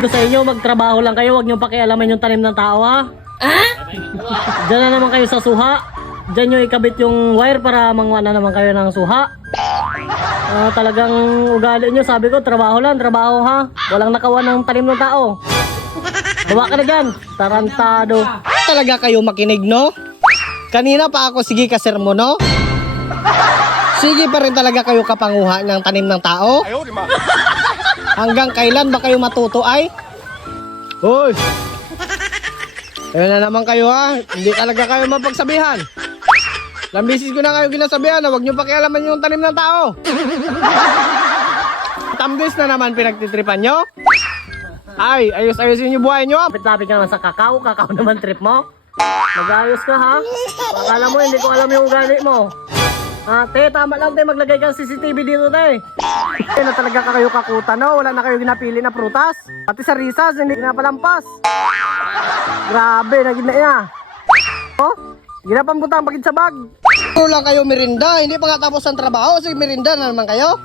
Sa inyo, magtrabaho lang kayo, huwag nyo pakialaman yung tanim ng tao, ha? Diyan na naman kayo sa suha. Diyan nyo ikabit yung wire para manguha na naman kayo ng suha. Talagang ugali nyo, sabi ko, trabaho lang, trabaho, ha? Walang nakawan ng tanim ng tao. Bawa ka na dyan, tarantado. Talaga kayo makinig, no? Kanina pa ako sige kasermo, no? Sige pa rin talaga kayo kapanguha ng tanim ng tao? Hanggang kailan ba kayo matuto ay? Hoy! Ayun na naman kayo, ha? Hindi talaga kayo mapagsabihan. Lambisis ko na kayo ginasabihan na huwag nyo pakialaman yung tanim ng tao. Tambis na naman pinagtitripan nyo? Ay, ayos-ayosin yung buhay nyo. Lapit-lapit ka naman sa kakao naman trip mo. Mag-ayos ka, ha? Akala mo, hindi ko alam yung ugali mo. Te, tama lang, te, maglagay kang CCTV dito, te. Na talaga kayo kakuta, no? Wala na kayo ginapili na prutas. Pati sa risas, hindi napalampas. Grabe, naging na iya. Oh, ginapambutang pagid sa bag. Puro lang kayo merinda, hindi pa nga tapos ang trabaho. Sige, merinda na naman kayo.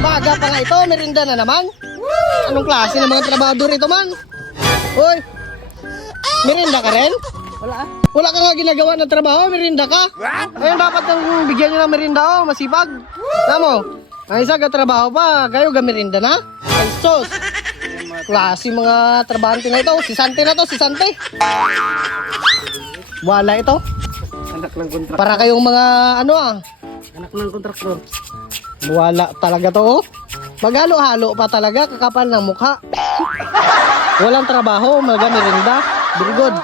Baga pa nga ito, merinda na naman. Anong klase ng mga trabador ito, man? Uy, merinda ka rin? Wala ka nga ginagawa ng trabaho, merinda ka. Ayun, dapat nang bigyan nyo ng merinda, oh, masipag. Tama mo, ang isa trabaho pa, kayo merinda na? Ay, sos. Klase mga trabahante na ito. Si Sante na to, si Sante. Wala ito. Anak ng kontraktor. Para kayong mga ano Anak ng kontraktor. Wala talaga to, oh. Maghalo-halo pa talaga, kakapal ng mukha. Walang trabaho, merinda. Very good.